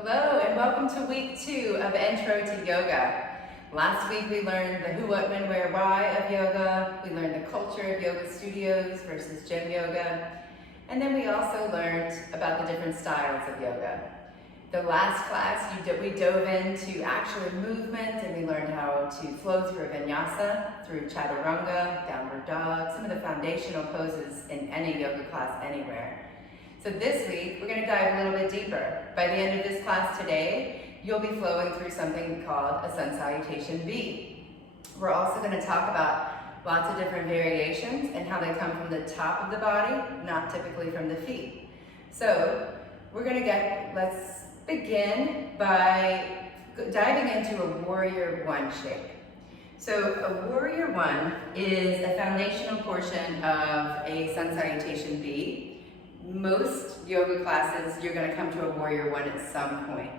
Hello and welcome to week 2 of Intro to Yoga. Last week we learned the who, what, when, where, why of yoga. We learned the culture of yoga studios versus gym yoga. And then we also learned about the different styles of yoga. The last class we dove into actual movement and we learned how to flow through a Vinyasa, through Chaturanga, downward dog, some of the foundational poses in any yoga class anywhere. So this week, we're going to dive a little bit deeper. By the end of this class today, you'll be flowing through something called a Sun Salutation B. We're also going to talk about lots of different variations and how they come from the top of the body, not typically from the feet. So let's begin by diving into a Warrior One shape. So a Warrior One is a foundational portion of a Sun Salutation B. Most yoga classes, you're going to come to a Warrior One at some point.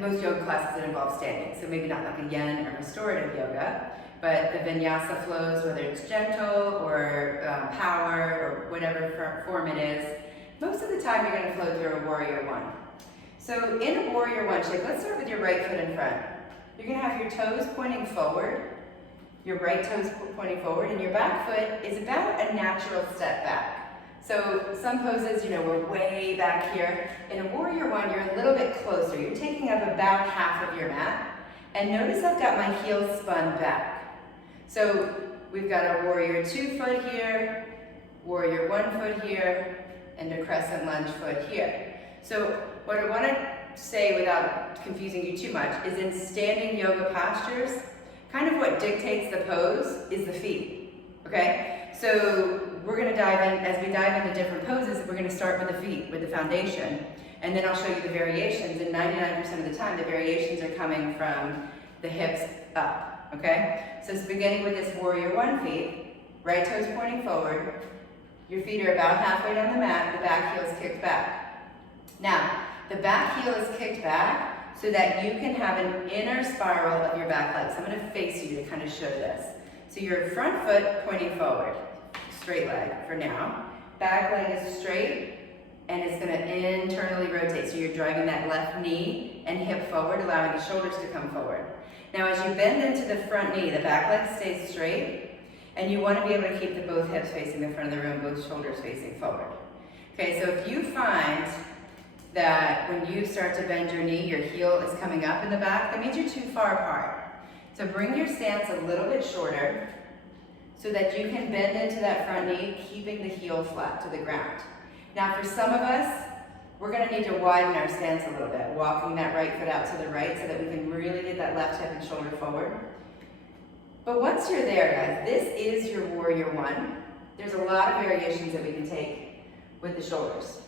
Most yoga classes that involve standing, so maybe not like a yen or restorative yoga, but the Vinyasa flows, whether it's gentle or power or whatever form it is, most of the time you're going to flow through a Warrior One. So in a Warrior One shape, let's start with your right foot in front. You're going to have your toes pointing forward, your right toes pointing forward, and your back foot is about a natural step back. So some poses, we're way back here. In a Warrior One, you're a little bit closer. You're taking up about half of your mat. And notice I've got my heels spun back. So we've got a Warrior 2 foot here, Warrior 1 foot here, and a crescent lunge foot here. So what I want to say without confusing you too much is in standing yoga postures, kind of what dictates the pose is the feet, okay? So we're going to dive in, as we dive into different poses, we're going to start with the feet, with the foundation, and then I'll show you the variations, and 99% of the time, the variations are coming from the hips up, okay? So it's beginning with this Warrior One feet, right toes pointing forward, your feet are about halfway down the mat, the back heel is kicked back. Now, the back heel is kicked back so that you can have an inner spiral of your back leg. So I'm going to face you to kind of show this. So your front foot pointing forward, straight leg for now. Back leg is straight and it's going to internally rotate. So you're driving that left knee and hip forward, allowing the shoulders to come forward. Now as you bend into the front knee, the back leg stays straight and you want to be able to keep both hips facing the front of the room, both shoulders facing forward. Okay, so if you find that when you start to bend your knee, your heel is coming up in the back, that means you're too far apart. So bring your stance a little bit shorter so that you can bend into that front knee, keeping the heel flat to the ground. Now for some of us, we're going to need to widen our stance a little bit, walking that right foot out to the right so that we can really get that left hip and shoulder forward. But once you're there, guys, this is your Warrior One. There's a lot of variations that we can take with the shoulders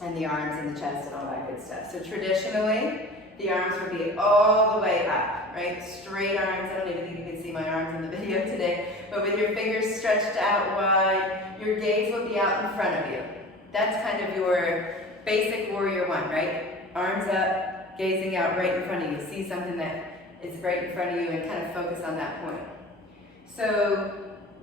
and the arms and the chest and all that good stuff. So traditionally, the arms would be all the way up, right? Straight arms. I don't even think you can see my arms in the video today, but with your fingers stretched out wide, your gaze will be out in front of you. That's kind of your basic Warrior One, right? Arms up, gazing out right in front of you. See something that is right in front of you and kind of focus on that point. So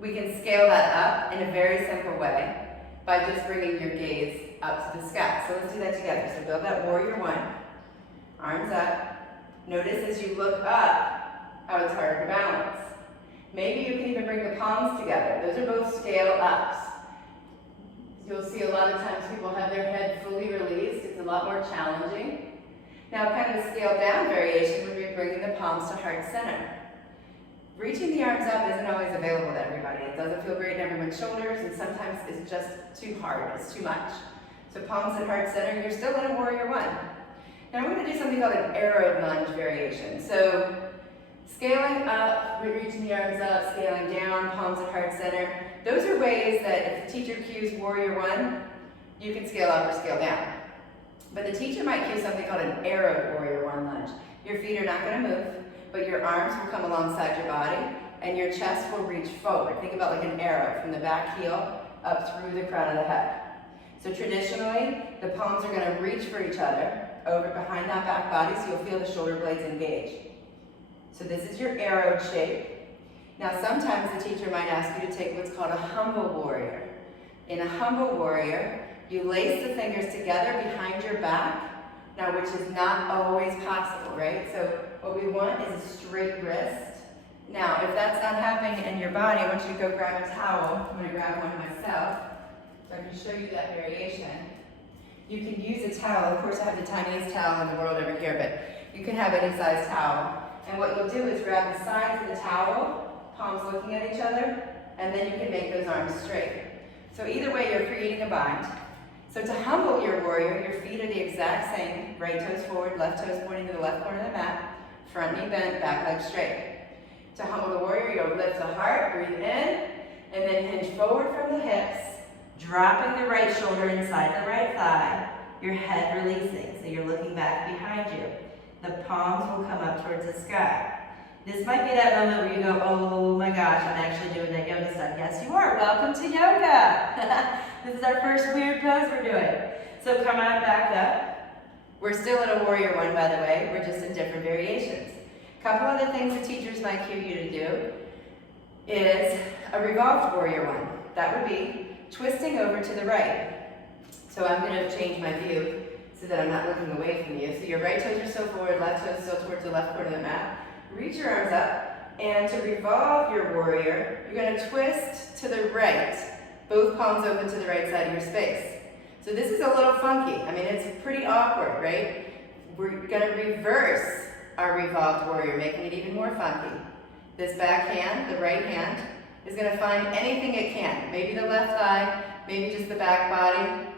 we can scale that up in a very simple way by just bringing your gaze up to the sky. So let's do that together. So build that Warrior One. Arms up. Notice as you look up how it's hard to balance. Maybe you can even bring the palms together. Those are both scale ups. You'll see a lot of times people have their head fully released. It's a lot more challenging. Now kind of a scale down variation would be bringing the palms to heart center. Reaching the arms up isn't always available to everybody. It doesn't feel great in everyone's shoulders and sometimes it's just too hard. It's too much. So palms at heart center, you're still in a Warrior One. Now we're going to do something called an arrow lunge variation. So scaling up, reaching the arms up, scaling down, palms at heart center. Those are ways that if the teacher cues Warrior One, you can scale up or scale down. But the teacher might cue something called an arrow Warrior One lunge. Your feet are not going to move, but your arms will come alongside your body and your chest will reach forward. Think about like an arrow from the back heel up through the crown of the head. So traditionally, the palms are going to reach for each other over behind that back body, so you'll feel the shoulder blades engage. So this is your arrow shape. Now sometimes the teacher might ask you to take what's called a humble warrior. In a humble warrior, You lace the fingers together behind your back, Now, which is not always possible, right? So what we want is a straight wrist. Now, if that's not happening in your body, I want you to go grab a towel. I'm going to grab one myself so I can show you that variation. You can use a towel. Of course, I have the tiniest towel in the world over here, but you can have any size towel. And what you'll do is grab the sides of the towel, palms looking at each other, and then you can make those arms straight. So either way, you're creating a bind. So to humble your warrior, your feet are the exact same. Right toes forward, left toes pointing to the left corner of the mat. Front knee bent, back leg straight. To humble the warrior, you'll lift the heart, breathe in, and then hinge forward from the hips, dropping the right shoulder inside the right thigh, your head releasing, so you're looking back behind you. The palms will come up towards the sky. This might be that moment where you go, oh my gosh, I'm actually doing that yoga stuff. Yes, you are. Welcome to yoga. This is our first weird pose we're doing. So come on back up. We're still in a warrior one, by the way. We're just in different variations. A couple other things the teachers might cue you to do is a revolved warrior one. That would be twisting over to the right. So I'm going to change my view so that I'm not looking away from you. So your right toes are still forward, left toes still towards the left corner of the mat. Reach your arms up, and to revolve your warrior, you're going to twist to the right. Both palms open to the right side of your space. So this is a little funky. I mean, it's pretty awkward, right? We're going to reverse our revolved warrior, making it even more funky. This back hand, the right hand, is going to find anything it can. Maybe the left thigh, maybe just the back body.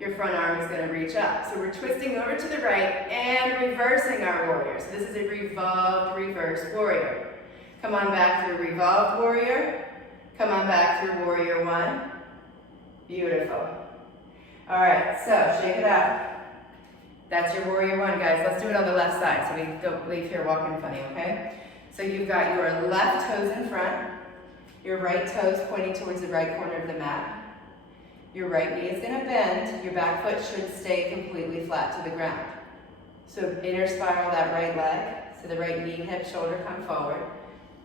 Your front arm is going to reach up. So we're twisting over to the right and reversing our warrior. So this is a revolved, reverse warrior. Come on back through revolved warrior. Come on back through warrior one. Beautiful. All right, so shake it out. That's your warrior one, guys. Let's do it on the left side so we don't leave here walking funny, okay? So you've got your left toes in front, your right toes pointing towards the right corner of the mat. Your right knee is going to bend. Your back foot should stay completely flat to the ground. So inner spiral that right leg. So the right knee, hip, shoulder come forward.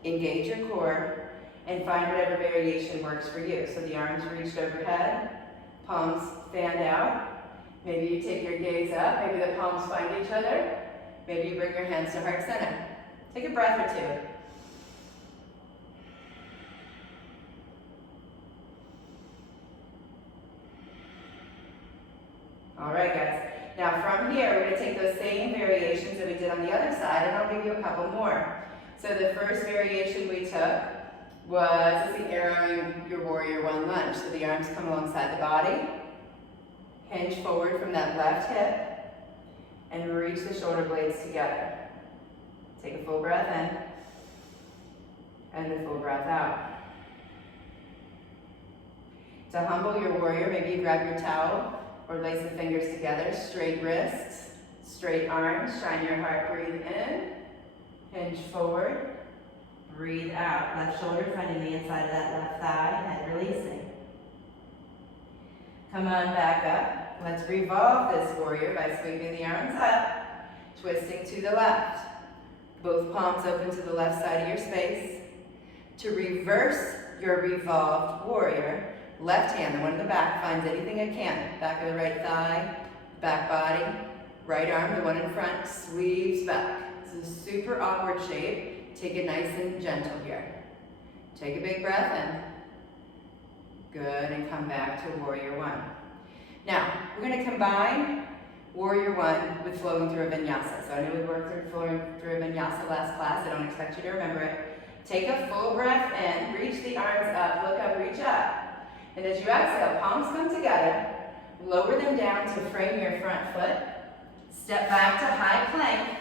Engage your core and find whatever variation works for you. So the arms reached overhead, palms fan out. Maybe you take your gaze up. Maybe the palms find each other. Maybe you bring your hands to heart center. Take a breath or two. All right, guys. Now from here, we're going to take those same variations that we did on the other side, and I'll give you a couple more. So the first variation we took was the arrowing your warrior one lunge. So the arms come alongside the body, hinge forward from that left hip, and reach the shoulder blades together. Take a full breath in, and a full breath out. To humble your warrior, maybe you grab your towel, or lace the fingers together, straight wrists, straight arms, shine your heart, breathe in, hinge forward, breathe out. Left shoulder finding the inside of that left thigh, head releasing. Come on back up. Let's revolve this warrior by sweeping the arms up, twisting to the left. Both palms open to the left side of your space. To reverse your revolved warrior, left hand, the one in the back, finds anything it can. Back of the right thigh, back body. Right arm, the one in front, sweeps back. This is a super awkward shape. Take it nice and gentle here. Take a big breath in. Good, and come back to warrior one. Now, we're going to combine warrior one with flowing through a vinyasa. So I know we worked through flowing through a vinyasa last class. I don't expect you to remember it. Take a full breath in, reach the arms up, look up, reach up. And as you exhale, palms come together, lower them down to frame your front foot. Step back to high plank,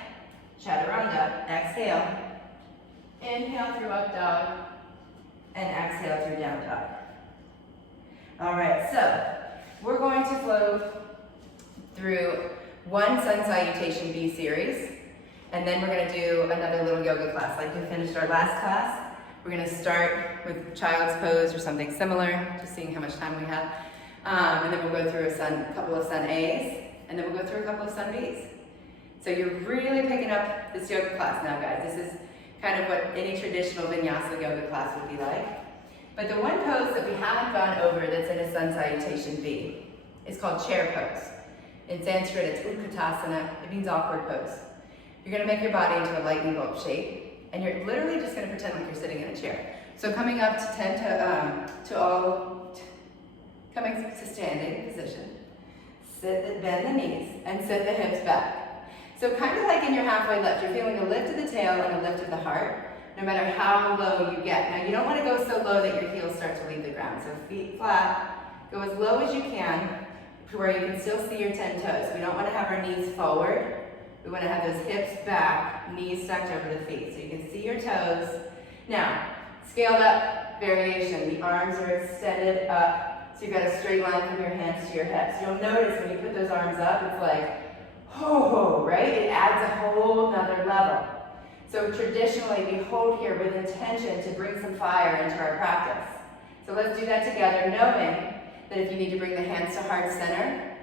chaturanga, exhale. Inhale through up dog, and exhale through down dog. All right, so we're going to flow through one Sun Salutation B series, and then we're going to do another little yoga class. Like we finished our last class, we're going to start with child's pose or something similar, just seeing how much time we have. And then we'll go through a couple of Sun A's, and then we'll go through a couple of Sun B's. So you're really picking up this yoga class now, guys. This is kind of what any traditional Vinyasa yoga class would be like. But the one pose that we haven't gone over that's in a Sun Salutation B is called chair pose. In Sanskrit, it's Utkatasana. It means awkward pose. You're going to make your body into a lightning bolt shape, and you're literally just going to pretend like you're sitting in a chair. So coming up coming to standing position. Bend the knees and sit the hips back. So kind of like in your halfway lift, you're feeling a lift of the tail and a lift of the heart, no matter how low you get. Now you don't want to go so low that your heels start to leave the ground. So feet flat, go as low as you can to where you can still see your 10 toes. We don't want to have our knees forward. We want to have those hips back, knees stacked over the feet. So you can see your toes. Now, scaled up variation. The arms are extended up. So you've got a straight line from your hands to your hips. You'll notice when you put those arms up, it's like, oh, right? It adds a whole nother level. So traditionally, we hold here with intention to bring some fire into our practice. So let's do that together, knowing that if you need to bring the hands to heart center,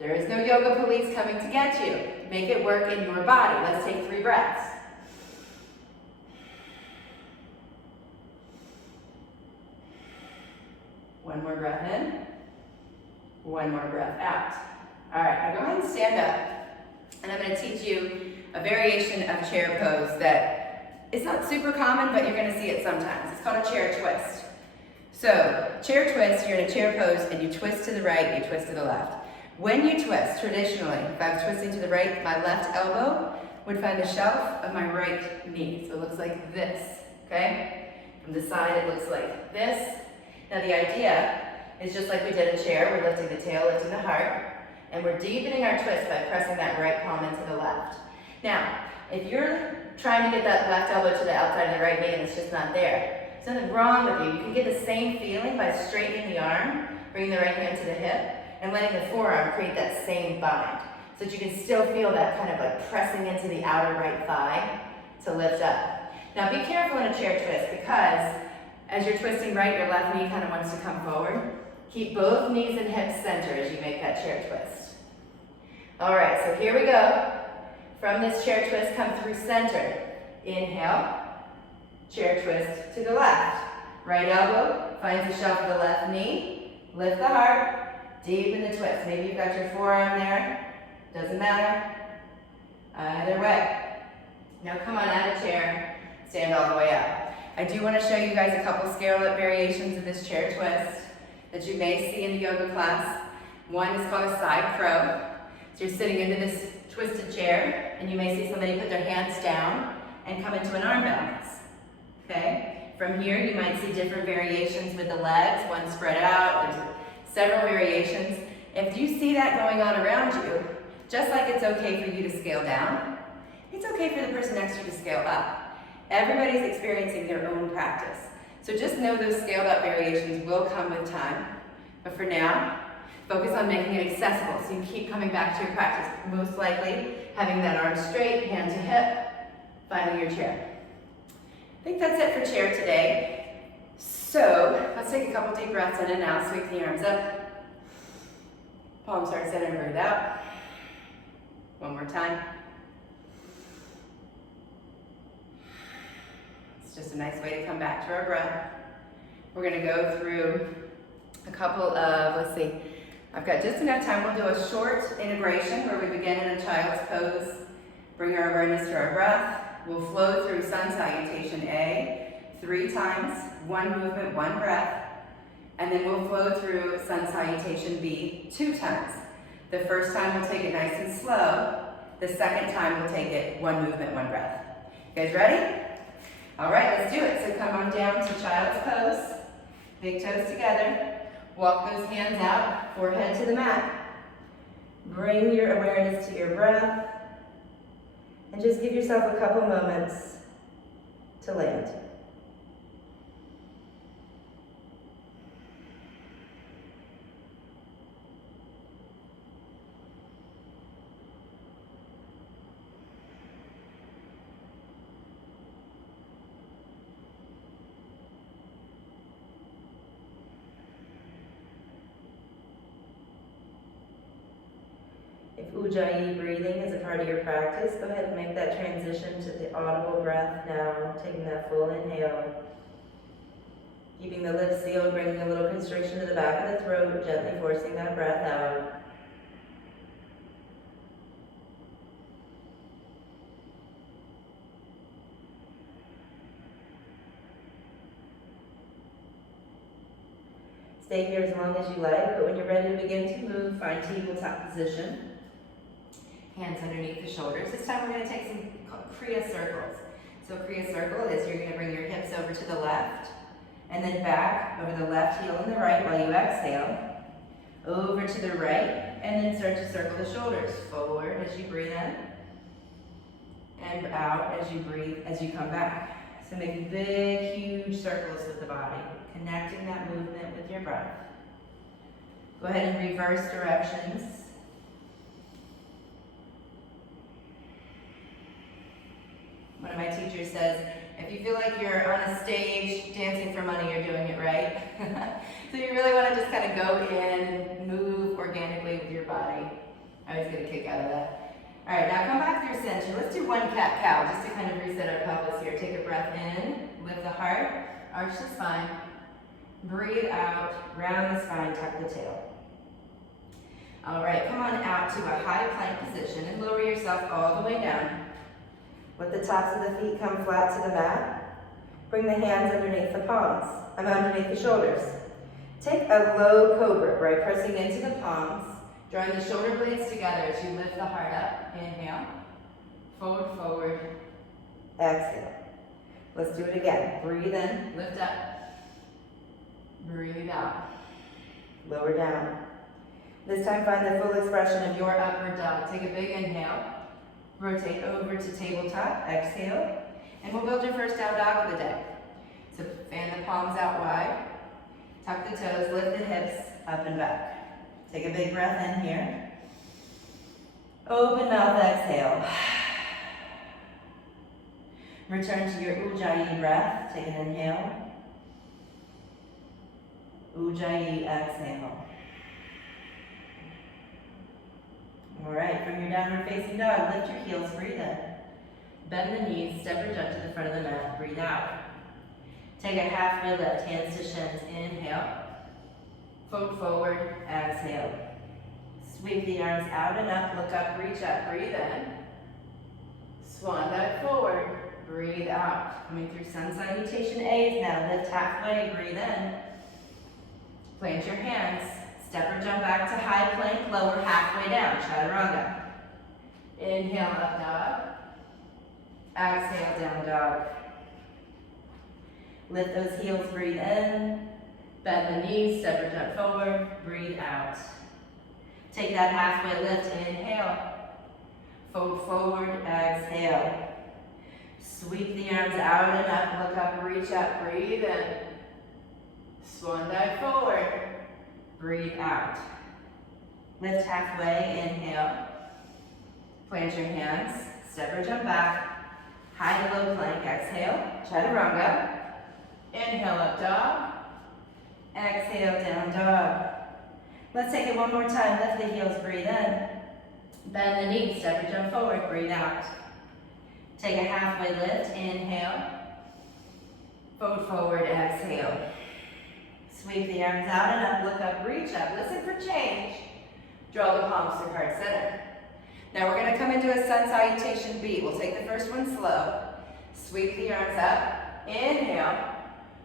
there is no yoga police coming to get you. Make it work in your body. Let's take 3 breaths. One more breath in. One more breath out. All right, now go ahead and stand up. And I'm going to teach you a variation of chair pose that is not super common, but you're going to see it sometimes. It's called a chair twist. So, chair twist, you're in a chair pose and you twist to the right, you twist to the left. When you twist, traditionally, if I was twisting to the right, my left elbow would find the shelf of my right knee. So it looks like this, okay? From the side, it looks like this. Now the idea is just like we did a chair, we're lifting the tail, lifting the heart, and we're deepening our twist by pressing that right palm into the left. Now, if you're trying to get that left elbow to the outside of the right knee and it's just not there, there's nothing wrong with you. You can get the same feeling by straightening the arm, bringing the right hand to the hip, and letting the forearm create that same bind, so that you can still feel that kind of like pressing into the outer right thigh to lift up. Now be careful in a chair twist, because as you're twisting right, your left knee kind of wants to come forward. Keep both knees and hips centered as you make that chair twist. All right, so here we go. From this chair twist, come through center. Inhale, chair twist to the left. Right elbow finds the shelf of the left knee. Lift the heart. Deepen the twist. Maybe you've got your forearm there. Doesn't matter. Either way. Now come on out of chair. Stand all the way up. I do want to show you guys a couple scale-up variations of this chair twist that you may see in the yoga class. One is called a side crow. So you're sitting into this twisted chair, and you may see somebody put their hands down and come into an arm balance. Okay? From here, you might see different variations with the legs. One spread out. There's several variations. If you see that going on around you, just like it's okay for you to scale down, it's okay for the person next to you to scale up. Everybody's experiencing their own practice. So just know those scaled up variations will come with time. But for now, focus on making it accessible so you keep coming back to your practice. Most likely, having that arm straight, hand to hip, finding your chair. I think that's it for chair today. So let's take a couple deep breaths in and out. Sweep the arms up. Palms start center, breathe out. One more time. It's just a nice way to come back to our breath. We're going to go through a couple of, let's see, I've got just enough time. We'll do a short integration where we begin in a child's pose, bring our awareness to our breath. We'll flow through Sun Salutation A 3 times, 1 movement, 1 breath, and then we'll flow through Sun Salutation B 2 times. The first time we'll take it nice and slow. The second time we'll take it 1 movement, 1 breath. You guys ready? All right, let's do it. So come on down to child's pose. Big toes together. Walk those hands out, forehead to the mat. Bring your awareness to your breath. And just give yourself a couple moments to land. If Ujjayi breathing is a part of your practice, go ahead and make that transition to the audible breath now, taking that full inhale. Keeping the lips sealed, bringing a little constriction to the back of the throat, gently forcing that breath out. Stay here as long as you like, but when you're ready to begin to move, find tabletop position. Hands underneath the shoulders. This time we're going to take some Kriya circles. So Kriya circle is you're going to bring your hips over to the left, and then back over the left heel and the right while you exhale. Over to the right, and then start to circle the shoulders. Forward as you breathe in, and out as you breathe, as you come back. So making big, huge circles with the body, connecting that movement with your breath. Go ahead and reverse directions. One of my teachers says, if you feel like you're on a stage dancing for money, you're doing it right. So you really want to just kind of go in and move organically with your body. I always get a kick out of that. All right, now come back through center. Let's do one cat-cow just to kind of reset our pelvis here. Take a breath in, lift the heart, arch the spine. Breathe out, round the spine, tuck the tail. All right, come on out to a high plank position and lower yourself all the way down. Let the tops of the feet come flat to the mat. Bring the hands underneath the palms. Underneath the shoulders. Take a low cobra by pressing into the palms, drawing the shoulder blades together as you lift the heart up. Inhale. Forward, forward. Exhale. Let's do it again. Breathe in, lift up. Breathe out. Lower down. This time find the full expression of your upward dog. Take a big inhale. Rotate over to tabletop. Exhale. And we'll build your first down dog of the day. So fan the palms out wide. Tuck the toes, lift the hips up and back. Take a big breath in here. Open mouth, exhale. Return to your Ujjayi breath. Take an inhale. Ujjayi, exhale. All right, from your downward facing dog, lift your heels, breathe in. Bend the knees, step or jump to the front of the mat, breathe out. Take a halfway lift, hands to shins, inhale. Fold forward, exhale. Sweep the arms out and up, look up, reach up, breathe in. Swan dive forward, breathe out. Coming through Sun Salutation A now, lift halfway, breathe in. Plant your hands, step or jump back to high plank, lower halfway down, chaturanga. Inhale, up dog. Exhale, down dog. Lift those heels, breathe in. Bend the knees, step or jump forward, breathe out. Take that halfway lift, inhale. Fold forward, exhale. Sweep the arms out and up, look up, reach up, breathe in. Swan dive forward, breathe out. Lift halfway, inhale. Plant your hands, step or jump back. High to low plank, exhale, chaturanga. Inhale, up dog. Exhale, down dog. Let's take it one more time. Lift the heels, breathe in. Bend the knees, step or jump forward, breathe out. Take a halfway lift, inhale. Fold forward, exhale. Sweep the arms out and up, look up, reach up. Listen for change. Draw the palms to heart center. Now we're going to come into a Sun Salutation B. We'll take the first one slow. Sweep the arms up. Inhale.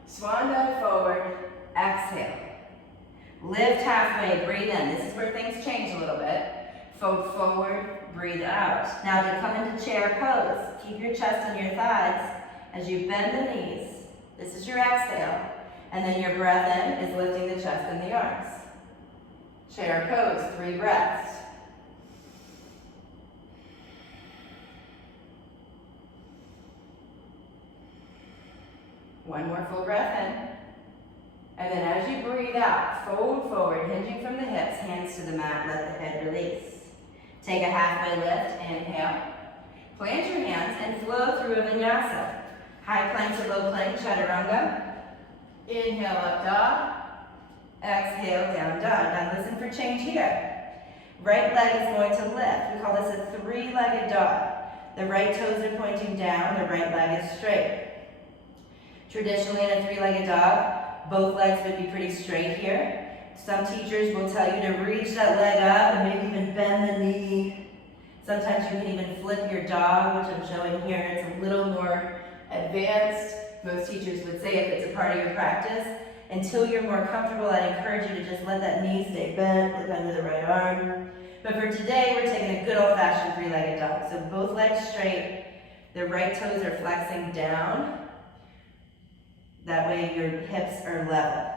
Swan dive forward. Exhale. Lift halfway. Breathe in. This is where things change a little bit. Fold forward. Breathe out. Now to come into chair pose. Keep your chest and your thighs as you bend the knees. This is your exhale. And then your breath in is lifting the chest and the arms. Chair pose. 3 breaths. One more full breath in. And then as you breathe out, fold forward, hinging from the hips, hands to the mat, let the head release. Take a halfway lift, inhale. Plant your hands and flow through a vinyasa. High plank to low plank, chaturanga. Inhale, up dog. Exhale, down dog. Now listen for change here. Right leg is going to lift. We call this a 3-legged dog. The right toes are pointing down, the right leg is straight. Traditionally in a 3-legged dog, both legs would be pretty straight here. Some teachers will tell you to reach that leg up and maybe even bend the knee. Sometimes you can even flip your dog, which I'm showing here. It's a little more advanced. Most teachers would say if it's a part of your practice, Until you're more comfortable, I encourage you to just let that knee stay bent, look under the right arm. But for today, we're taking a good old-fashioned three-legged dog. So both legs straight, the right toes are flexing down. That way your hips are level.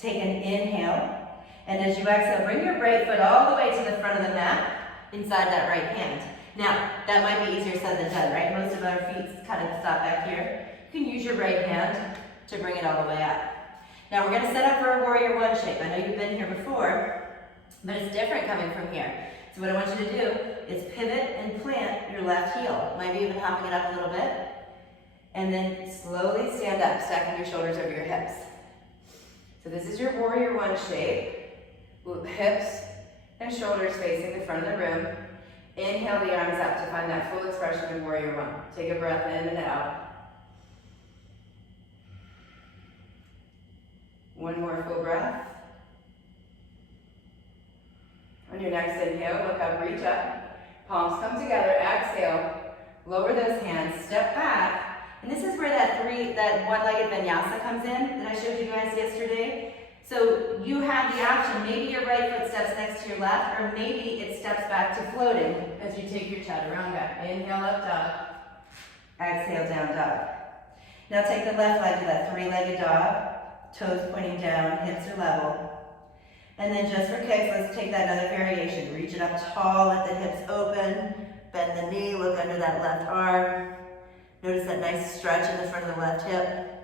Take an inhale, and as you exhale, bring your right foot all the way to the front of the mat, inside that right hand. Now, that might be easier said than done, right? Most of our feet kind of stop back here. You can use your right hand to bring it all the way up. Now we're gonna set up for a warrior one shape. I know you've been here before, but it's different coming from here. So what I want you to do is pivot and plant your left heel. Maybe even hopping it up a little bit. And then slowly stand up, stacking your shoulders over your hips. So this is your warrior one shape. Hips and shoulders facing the front of the room. Inhale the arms up to find that full expression of warrior one. Take a breath in and out. One more full breath. On your next inhale, look up, reach up. Palms come together, exhale. Lower those hands, step back. And this is where that one-legged vinyasa comes in that I showed you guys yesterday. So you have the option, maybe your right foot steps next to your left, or maybe it steps back to floating as you take your chaturanga. Inhale up dog, exhale down dog. Now take the left leg to that three-legged dog, toes pointing down, hips are level. And then just for kicks, let's take that another variation. Reach it up tall, let the hips open, bend the knee, look under that left arm. Notice that nice stretch in the front of the left hip.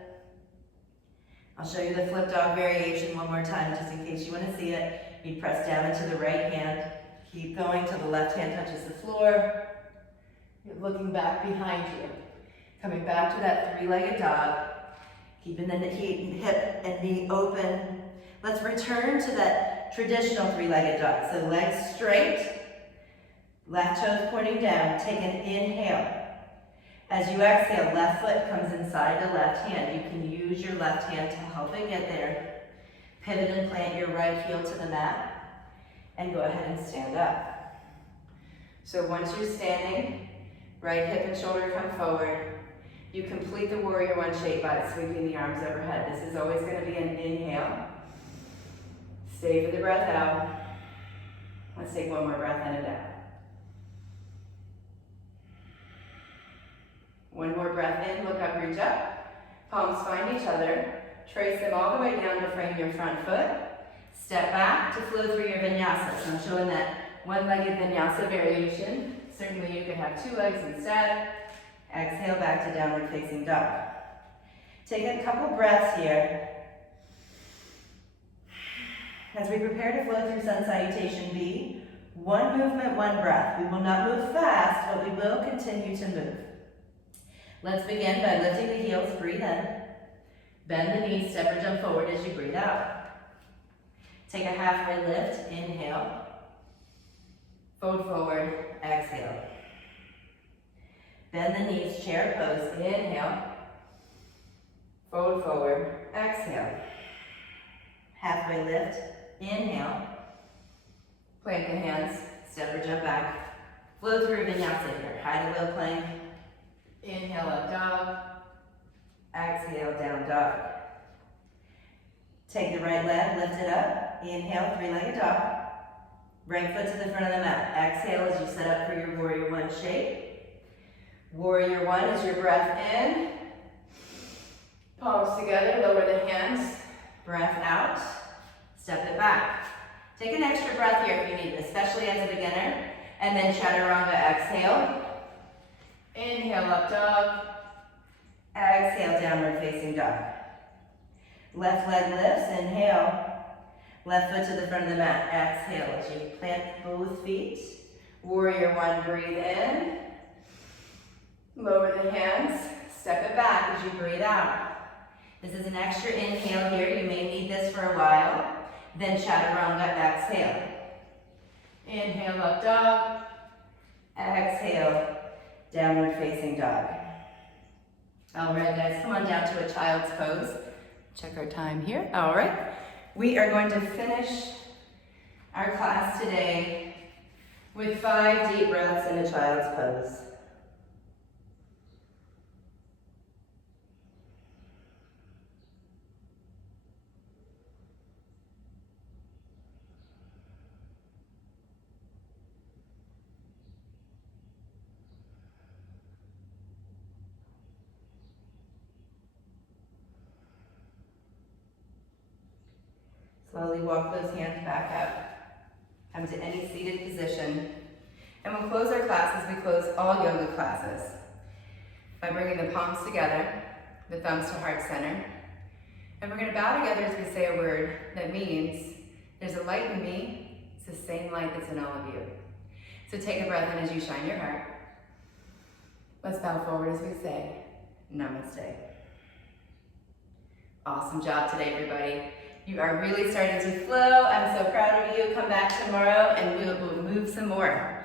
I'll show you the flip dog variation one more time, just in case you want to see it. You press down into the right hand. Keep going till the left hand touches the floor. You're looking back behind you. Coming back to that three-legged dog. Keeping the hip and knee open. Let's return to that traditional three-legged dog. So legs straight, left toes pointing down. Take an inhale. As you exhale, left foot comes inside the left hand. You can use your left hand to help it get there. Pivot and plant your right heel to the mat. And go ahead and stand up. So once you're standing, right hip and shoulder come forward. You complete the warrior one shape by sweeping the arms overhead. This is always going to be an inhale. Stay for the breath out. Let's take one more breath in and out. One more breath in, look up, reach up. Palms find each other. Trace them all the way down to frame your front foot. Step back to flow through your vinyasa. So I'm showing that one-legged vinyasa variation. Certainly you could have two legs instead. Exhale back to downward facing dog. Take a couple breaths here. As we prepare to flow through Sun Salutation B, one movement, one breath. We will not move fast, but we will continue to move. Let's begin by lifting the heels, breathe in. Bend the knees, step or jump forward as you breathe out. Take a halfway lift, inhale. Fold forward, exhale. Bend the knees, chair pose, inhale. Fold forward, exhale. Halfway lift, inhale. Plant the hands, step or jump back. Flow through vinyasa here, high to low plank. Inhale up dog, exhale down dog. Take the right leg, lift it up. Inhale, three-legged dog. Right foot to the front of the mat. Exhale as you set up for your warrior one shape. Warrior one is your breath in. Palms together, lower the hands. Breath out, step it back. Take an extra breath here if you need it, especially as a beginner. And then chaturanga, exhale. Inhale up dog. Exhale, downward facing dog. Left leg lifts, inhale. Left foot to the front of the mat, exhale as you plant both feet. Warrior one, breathe in. Lower the hands, step it back as you breathe out. This is an extra inhale here, you may need this for a while. Then chaturanga, exhale. Inhale up dog. Exhale, downward facing dog. All right guys, come on down to a child's pose. Check our time here. All right. We are going to finish our class today with 5 deep breaths in a child's pose. Slowly walk those hands back up. Come to any seated position. And we'll close our class as we close all yoga classes by bringing the palms together, the thumbs to heart center. And we're going to bow together as we say a word that means there's a light in me. It's the same light that's in all of you. So take a breath in as you shine your heart. Let's bow forward as we say namaste. Awesome job today, everybody. You are really starting to flow. I'm so proud of you. Come back tomorrow and we'll move some more.